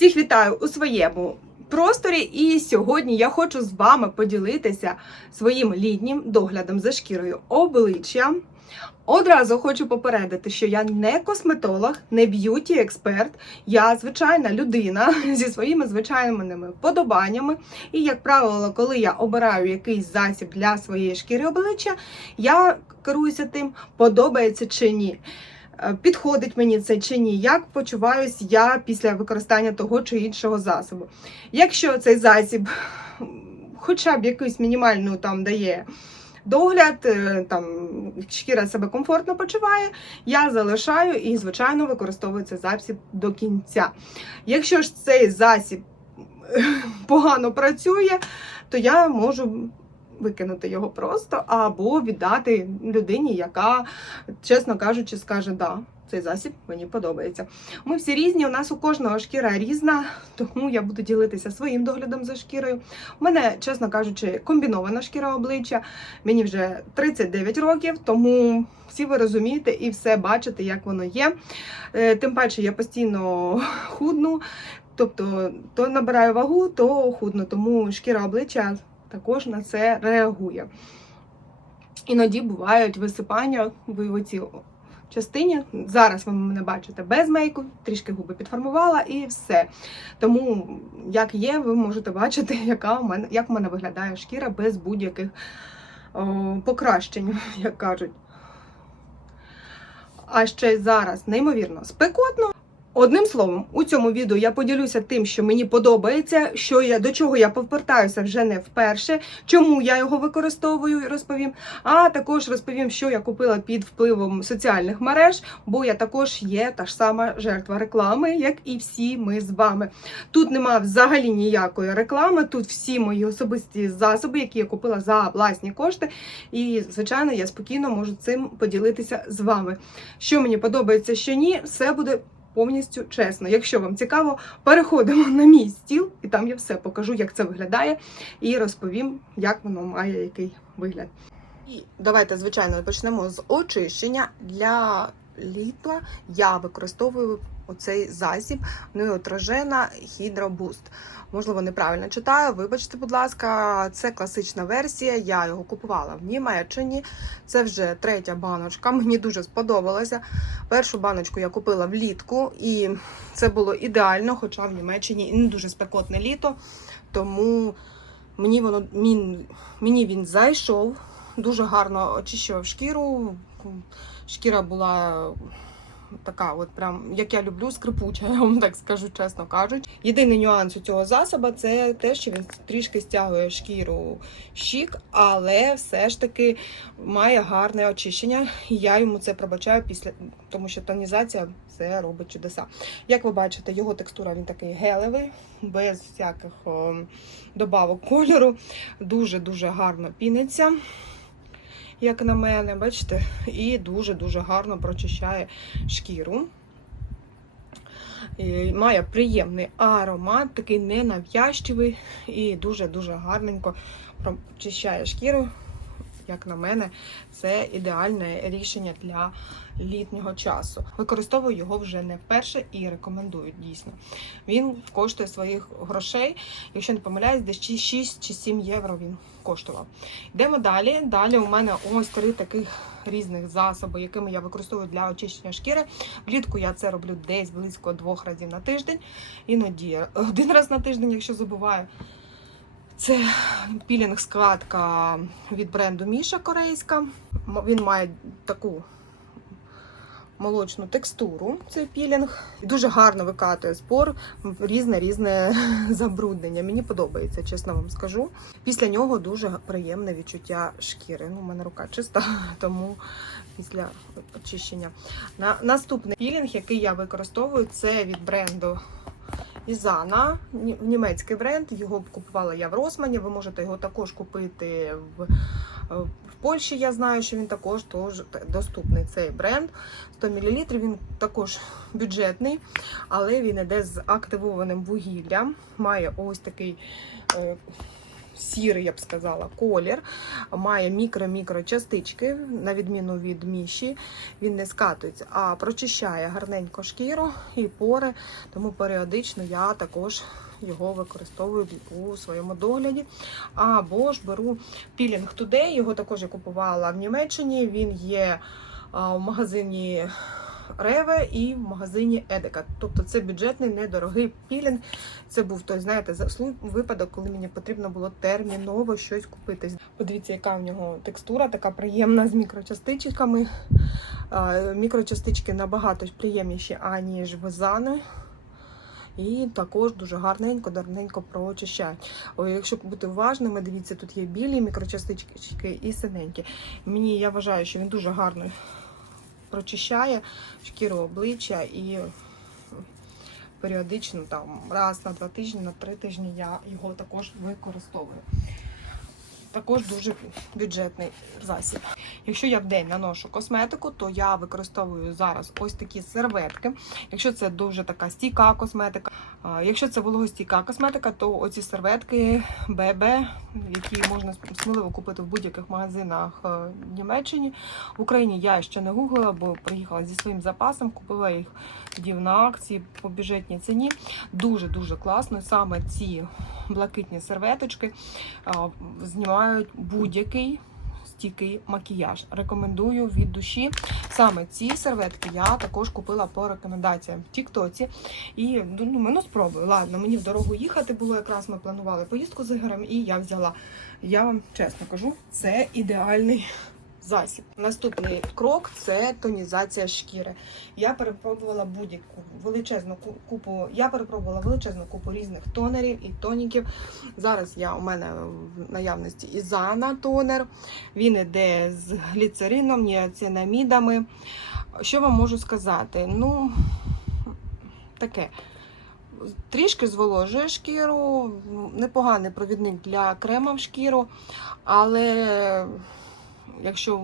Всіх вітаю у своєму просторі, і сьогодні я хочу з вами поділитися своїм літнім доглядом за шкірою обличчя. Одразу хочу попередити, що я не косметолог, не б'юті експерт. Я звичайна людина зі своїми звичайними подобаннями. І, як правило, коли я обираю якийсь засіб для своєї шкіри обличчя, я керуюся тим, подобається чи ні. Е, Підходить мені це чи ні, як почуваюсь я після використання того чи іншого засобу. Якщо цей засіб хоча б якусь мінімальну там дає догляд, е, там шкіра себе комфортно почуває, я залишаю і, звичайно, використовую цей засіб до кінця. Якщо ж цей засіб е, погано працює, то я можу викинути його просто або віддати людині, яка, чесно кажучи, скаже да. Цей засіб мені подобається. Ми всі різні, у нас у кожного шкіра різна, тому я буду ділитися своїм доглядом за шкірою. У мене, чесно кажучи, комбінована шкіра обличчя. Мені вже 39 років, тому всі ви розумієте і все бачите, як воно є. Е, Тим паче я постійно худну, тобто то набираю вагу, то худну, тому шкіра обличчя також на це реагує. Іноді бувають висипання в оцій частині. Зараз ви мене бачите без мейку, трішки губи підформувала і все. Тому, як є, ви можете бачити, яка у мене, як у мене виглядає шкіра без будь-яких покращень, як кажуть. А ще зараз неймовірно спекотно. Одним словом, у цьому відео я поділюся тим, що мені подобається, що я до чого я повертаюся вже не вперше, чому я його використовую, розповім. А також розповім, що я купила під впливом соціальних мереж, бо я також є та ж сама жертва реклами, як і всі ми з вами. Тут нема взагалі ніякої реклами. Тут всі мої особисті засоби, які я купила за власні кошти. І, звичайно, я спокійно можу цим поділитися з вами. Що мені подобається, що ні, все буде повністю чесно. Якщо вам цікаво, переходимо на мій стіл, і там я все покажу, як це виглядає, і розповім, як воно має який вигляд. І давайте, звичайно, почнемо з очищення. Для літла я використовую оцей засіб неотражена Hydro-Boost. Можливо, неправильно читаю. Вибачте, будь ласка, це класична версія. Я його купувала в Німеччині. Це вже третя баночка. Мені дуже сподобалося. Першу баночку я купила влітку, і це було ідеально, хоча в Німеччині не дуже спекотне літо. Тому мені воно мін- мені він зайшов, дуже гарно очищував шкіру. Шкіра була така, от прям як я люблю, скрипуча, я вам так скажу, чесно кажучи. Єдиний нюанс у цього засоба це те, що він трішки стягує шкіру щік, але все ж таки має гарне очищення. І я йому це пробачаю після, тому що тонізація це робить чудеса. Як ви бачите, його текстура він такий гелевий, без всяких о, добавок кольору. Дуже-дуже гарно піниться як на мене, бачите, і дуже-дуже гарно прочищає шкіру. І має приємний аромат, такий ненав'язчивий і дуже-дуже гарненько прочищає шкіру. Як на мене, це ідеальне рішення для літнього часу. Використовую його вже не вперше і рекомендую дійсно. Він коштує своїх грошей. Якщо не помиляюсь, десь 6 чи 7 євро він коштував. Йдемо далі. Далі у мене ось три таких різних засоби, якими я використовую для очищення шкіри. Влітку я це роблю десь близько двох разів на тиждень, іноді один раз на тиждень, якщо забуваю. Це пілінг складка від бренду Міша корейська. Він має таку молочну текстуру, цей пілінг. Дуже гарно викатує спор, різне різне забруднення. Мені подобається, чесно вам скажу. Після нього дуже приємне відчуття шкіри. Ну, у мене рука чиста, тому після очищення. На, наступний пілінг, який я використовую, це від бренду Ізана, німецький бренд. Його купувала я в Росмані. Ви можете його також купити в, е, в Польщі. Я знаю, що він також тож доступний цей бренд. 100 мл. Він також бюджетний, але він іде з активованим вугіллям. Має ось такий е, сірий, я б сказала, колір. Має мікро-мікро частички, на відміну від міші. Він не скатується, а прочищає гарненько шкіру і пори. Тому періодично я також його використовую у своєму догляді. Або ж беру пілінг Today, його також я купувала в Німеччині. Він є в магазині Реве і в магазині Едека. Тобто це бюджетний, недорогий пілінг. Це був той, знаєте, заслуг випадок, коли мені потрібно було терміново щось купити. Подивіться, яка в нього текстура, така приємна з мікрочастичками. Мікрочастички набагато приємніші, аніж в Зани. І також дуже гарненько, гарненько прочищають. Якщо бути уважними, дивіться, тут є білі мікрочастички і синенькі. Мені я вважаю, що він дуже гарно прочищає шкіру обличчя і періодично там раз на два тижні, на три тижні я його також використовую. Також дуже бюджетний засіб. Якщо я в день наношу косметику, то я використовую зараз ось такі серветки. Якщо це дуже така стійка косметика, якщо це вологостійка косметика, то оці серветки ББ, які можна сміливо купити в будь-яких магазинах е, в Німеччині. В Україні я ще не гуглила, бо приїхала зі своїм запасом, купила їх тоді на акції по бюджетній ціні. Дуже дуже класно. Саме ці блакитні серветочки а, знімають будь-який стійкий макіяж. Рекомендую від душі. Саме ці серветки я також купила по рекомендаціям в Тіктоці. І думаю, ну спробую. Ладно, мені в дорогу їхати було. Якраз ми планували поїздку з Ігорем, і я взяла. Я вам чесно кажу, це ідеальний засіб. Наступний крок це тонізація шкіри. Я перепробувала будь-яку величезну купу. Я перепробувала величезну купу різних тонерів і тоніків. Зараз я у мене в наявності Ізана тонер. Він іде з гліцерином, ніацинамідами. Що вам можу сказати? Ну, таке. Трішки зволожує шкіру, непоганий провідник для крема в шкіру, але якщо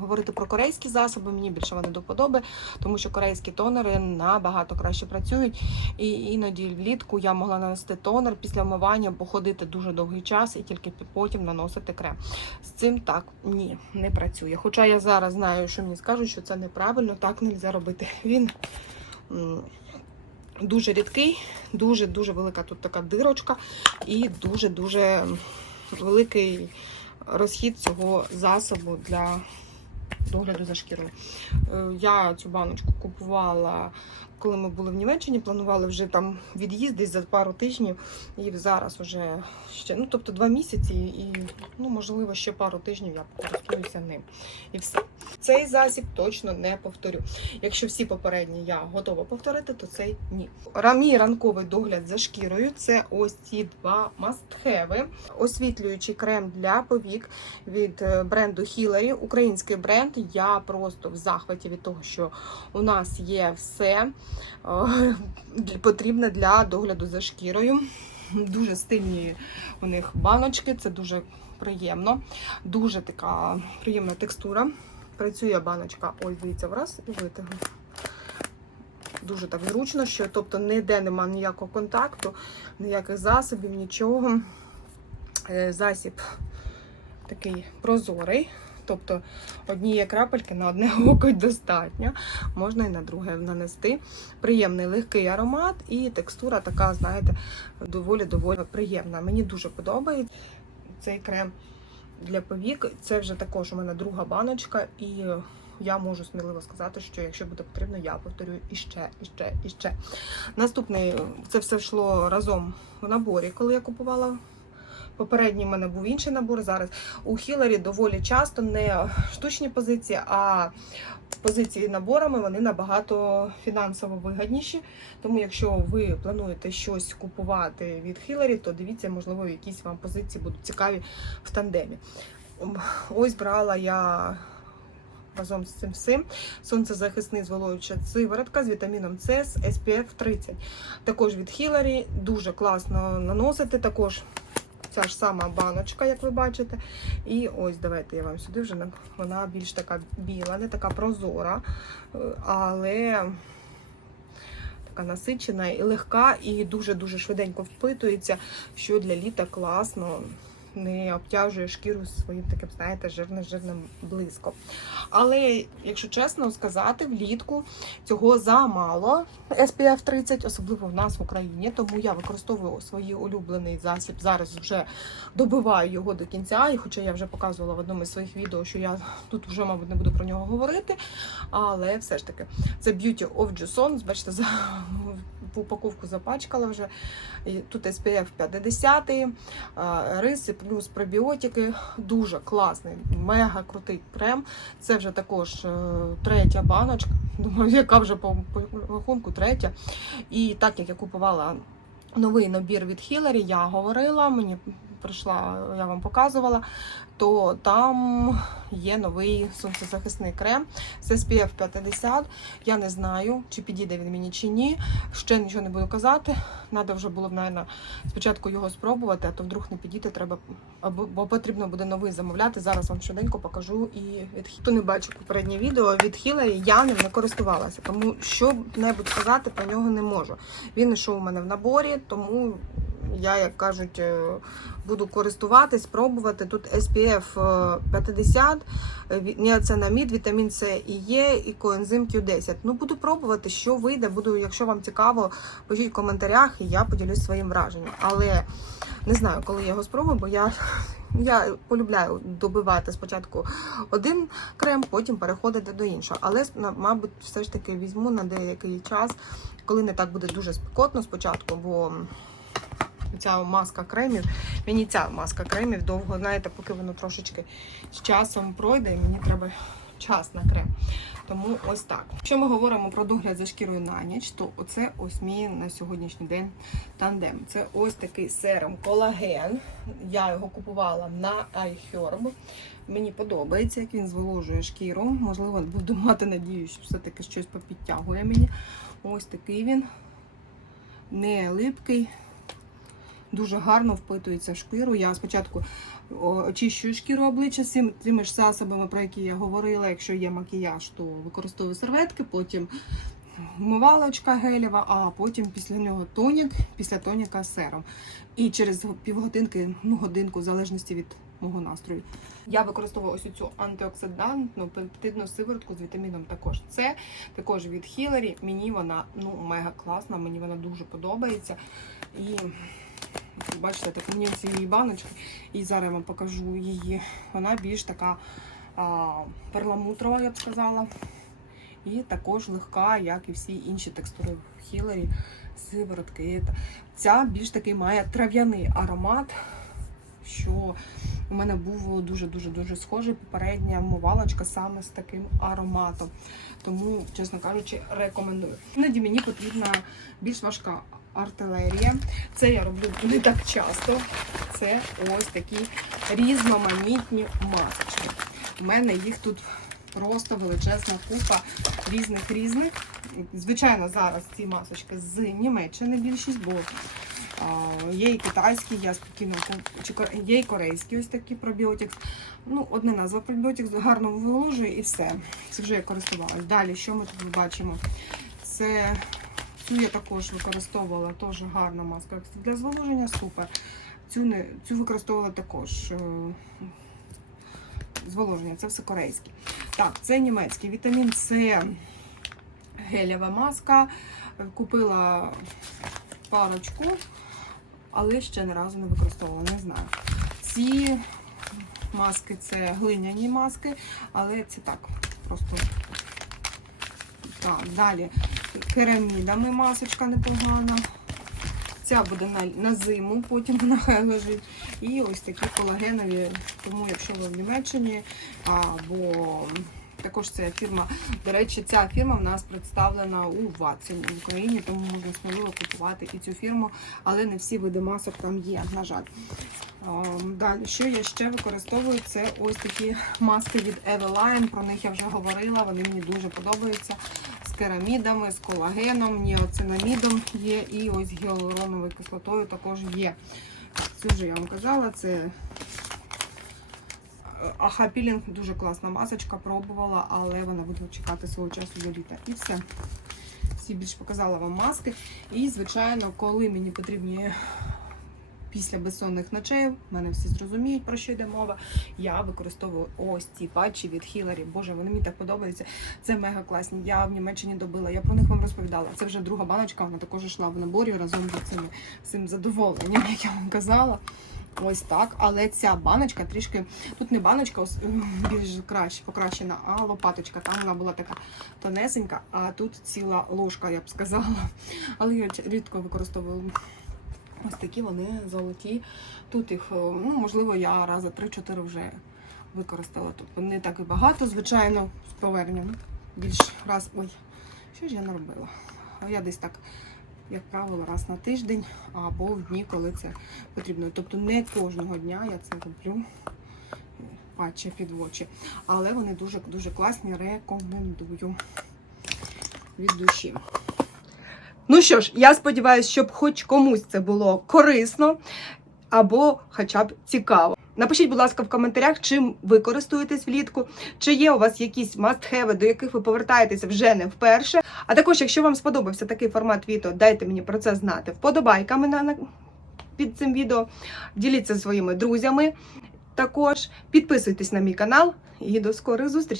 говорити про корейські засоби, мені більше вони до вподоби, тому що корейські тонери набагато краще працюють. І іноді влітку я могла нанести тонер після вмивання, походити дуже довгий час і тільки потім наносити крем. З цим так ні, не працює. Хоча я зараз знаю, що мені скажуть, що це неправильно, так не можна робити. Він дуже рідкий, дуже дуже велика тут така дирочка і дуже дуже великий розхід цього засобу для догляду за шкірою. Е, Я цю баночку купувала, коли ми були в Німеччині, планували вже там від'їзд десь за пару тижнів, і зараз вже ще, ну тобто два місяці, і ну можливо ще пару тижнів я користуюся ним. І все. Цей засіб точно не повторю. Якщо всі попередні я готова повторити, то цей ні. Рамі ранковий догляд за шкірою це ось ці два мастхеви. Освітлюючий крем для повік від е, бренду Hillary. Український бренд. Я просто в захваті від того, що у нас є все потрібне для догляду за шкірою. Дуже стильні у них баночки, це дуже приємно. Дуже така приємна текстура. Працює баночка, ой, дивіться, враз і витягну. Дуже так зручно, що тобто ніде нема ніякого контакту, ніяких засобів, нічого. Е, Засіб такий прозорий. Тобто однієї крапельки на одне око достатньо. Можна і на друге нанести. Приємний легкий аромат і текстура така, знаєте, доволі-доволі приємна. Мені дуже подобається цей крем для повік. Це вже також у мене друга баночка, і я можу сміливо сказати, що якщо буде потрібно, я повторю іще, іще, іще. Наступний це все йшло разом в наборі, коли я купувала. Попередній в мене був інший набор. Зараз у Хіларі доволі часто не штучні позиції, а позиції наборами вони набагато фінансово вигідніші. Тому, якщо ви плануєте щось купувати від Хіларі, то дивіться, можливо, якісь вам позиції будуть цікаві в тандемі. Ось брала я разом з цим всім сонцезахисний зволожуюча сиворотка з вітаміном С з SPF 30. Також від Хіларі дуже класно наносити. Також ця ж сама баночка, як ви бачите. І ось давайте я вам сюди вже на- вона більш така біла, не така прозора, е, але така насичена і легка, і дуже-дуже швиденько впитується, що для літа класно. Не обтяжує шкіру своїм таким, знаєте, жирним-жирним блиском. Але, якщо чесно сказати, влітку цього замало SPF 30, особливо в нас в Україні. Тому я використовую свій улюблений засіб. Зараз вже добиваю його до кінця. І хоча я вже показувала в одному із своїх відео, що я тут вже, мабуть, не буду про нього говорити. Але все ж таки, це Beauty of Jussons. Бачите, за упаковку запачкала вже. Тут SPF 50, е, риси плюс пробіотики. Дуже класний, мега крутий крем. Це вже також е, третя баночка. Думаю, яка вже по рахунку третя. І так як я купувала новий набір від Хіларі, я говорила, мені прийшла, я вам показувала, то там є новий сонцезахисний крем з SPF 50. Я не знаю, чи підійде він мені чи ні. Ще нічого не буду казати. Надо вже було наверное, спочатку його спробувати, а то вдруг не підійде, треба бо потрібно буде новий замовляти. Зараз вам швиденько покажу і від хто не бачив попереднє відео від Хіларі я ним не користувалася, тому що небудь сказати про нього не можу. Він йшов у мене в наборі, тому я, як кажуть, е, буду користуватись, пробувати. Тут SPF е, 50, е, ві- ніацинамід, вітамін С і Є, і коензим Q10. Ну, буду пробувати, що вийде. Буду, якщо вам цікаво, пишіть в коментарях, і я поділюсь своїм враженням. Але не знаю, коли я його спробую, бо я. Я полюбляю добивати спочатку один крем, потім переходити до іншого. Але мабуть, все ж таки візьму на деякий час, коли не так буде дуже спекотно спочатку, бо ця маска кремів, мені ця маска кремів довго, знаєте, поки воно трошечки з часом пройде, і мені треба час на крем. Тому ось так. Якщо ми говоримо про догляд за шкірою на ніч, то оце ось мій на сьогоднішній день тандем. Це ось такий серум колаген. Я його купувала на iHerb. Мені подобається, як він зволожує шкіру. Можливо, буду мати надію, що все-таки щось попідтягує мені. Ось такий він. Не липкий, дуже гарно впитується в шкіру. Я спочатку очищую шкіру обличчя тими ж засобами, про які я говорила. Якщо є макіяж, то використовую серветки, потім вмивалочка гелєва, а потім після нього тонік, після тоніка сером. І через півгодинки, ну годинку, в залежності від мого настрою. Я використовую ось цю антиоксидантну пептидну сиворотку з вітаміном також С, також від Хіларі. Мені вона ну мега класна, мені вона дуже подобається. І бачите, так мені цієї баночки, і зараз я вам покажу її. Вона більш така а, перламутрова, я б сказала. І також легка, як і всі інші текстури в Хіларі, сиворотки. Ця більш такий має трав'яний аромат, що у мене був дуже-дуже дуже схожий попередня вмивалочка саме з таким ароматом. Тому, чесно кажучи, рекомендую. Іноді мені потрібна більш важка артилерія. Це я роблю не так часто. Це ось такі різноманітні масочки. У мене їх тут просто величезна купа різних різних. Звичайно, зараз ці масочки з Німеччини більшість, бо є і китайські, я спокійно є і корейські ось такі пробіотикс. Ну, одна назва пробіотикс гарно виложує і все. Це вже я користувалась. Далі, що ми тут бачимо? Це цю я також використовувала, теж гарна маска для зволоження, супер. Цю не цю використовувала також. е, Зволоження, це все корейське. Так, це німецький вітамін С гелєва маска. Купила парочку, але ще не разу не використовувала, не знаю. Ці маски це глиняні маски, але це так, просто так, далі керамідами масочка непогана. Ця буде на, на зиму, потім вона лежить. І ось такі колагенові. Тому, якщо ви в Німеччині, або також ця фірма, до речі, ця фірма в нас представлена у Ватсоні в Україні, тому можна сміливо купувати і цю фірму, але не всі види масок там є, на жаль. Далі, що я ще використовую, це ось такі маски від Eveline, про них я вже говорила, вони мені дуже подобаються. Керамідами, з колагеном, ніоцинамідом є, і ось гіалуроновою кислотою також є. Цю вже я вам казала, це Ахапілінг дуже класна масочка, пробувала, але вона буде чекати свого часу до літа. І все. Всі більш показала вам маски. І, звичайно, коли мені потрібні після безсонних ночей, в мене всі зрозуміють, про що йде мова. Я використовую ось ці патчі від Хіларі. Боже, вони мені так подобаються. Це мега класні. Я в Німеччині добила. Я про них вам розповідала. Це вже друга баночка, вона також йшла в наборі разом з цими цим задоволенням, як я вам казала. Ось так. Але ця баночка трішки. Тут не баночка, ось, більш краще покращена, а лопаточка. Там вона була така тонесенька, а тут ціла ложка, я б сказала. Але я рідко використовую ось такі вони золоті. Тут їх, е, ну, можливо, я рази 3-4 вже використала. Тобто не так і багато, звичайно, з поверненням. Більш раз. Ой, що ж я наробила? Я десь так, як правило, раз на тиждень або в дні, коли це потрібно. Тобто не кожного дня я це роблю. Патчі під очі. Але вони дуже дуже класні, рекомендую від душі. Ну що ж, я сподіваюся, щоб хоч комусь це було корисно або хоча б цікаво. Напишіть, будь ласка, в коментарях, чим ви користуєтесь влітку, чи є у вас якісь must-have, до яких ви повертаєтеся вже не вперше. А також, якщо вам сподобався такий формат відео, дайте мені про це знати вподобайками на під цим відео. Діліться зі своїми друзями. Також підписуйтесь на мій канал і до скорих зустрічей!